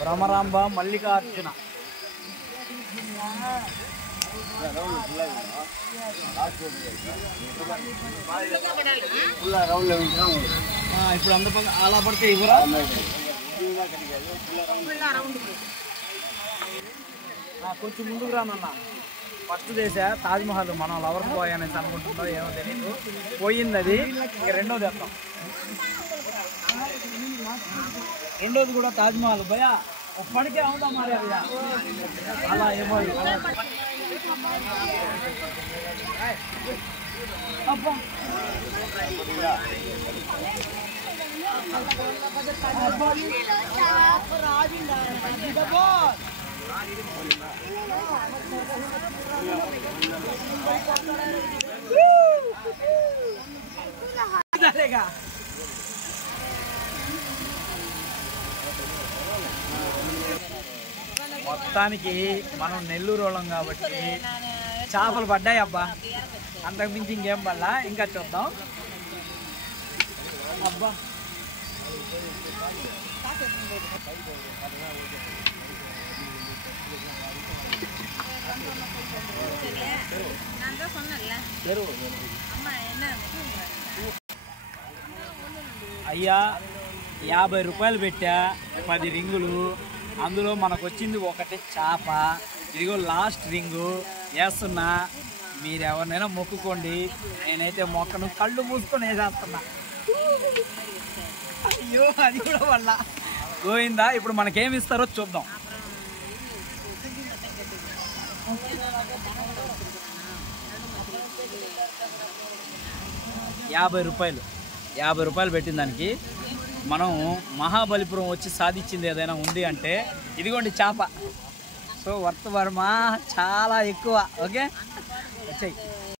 భ్రమరాంబ మల్లికార్జున ఇప్పుడు అంత అలా పడితే ఇవ్వరా కొంచెం ముందుకు రానన్న ఫస్ట్ చేసా తాజ్మహల్ మనం లవర్ బాయ్ అనేసి అనుకుంటుందో ఏమో తెలియదు పోయింది అది ఇక రెండోది వేస్తాం రెండోది కూడా తాజ్మహల్ భయ్యా ఒప్పటికే అవుతా మరి అయ్యా అలా ఏమో అబ్బా మొత్తానికి మనం నెల్లూరు వాళ్ళం కాబట్టి చేపలు పడ్డాయి అబ్బా అంతకు మించి ఇంకేం పడలా ఇంకా చూద్దాం అబ్బా అయ్యా 50 రూపాయలు పెట్టా 10 రింగులు అందులో మనకు వచ్చింది ఒకటి చేప ఇదిగో లాస్ట్ రింగు వేస్తున్నా మీరు ఎవరినైనా మొక్కుకోండి నేనైతే మొక్కను కళ్ళు మూసుకొని వేసేస్తున్నా అయ్యో అది కూడా వల్ల గోయిందా ఇప్పుడు మనకేమి ఇస్తారో చూద్దాం 50 రూపాయలు పెట్టిన దానికి మనం మహాబలిపురం వచ్చి సాధించింది ఏదైనా ఉంది అంటే ఇదిగోండి చేప సో వర్త్ వర్మ చాలా ఎక్కువ ఓకే వచ్చాయి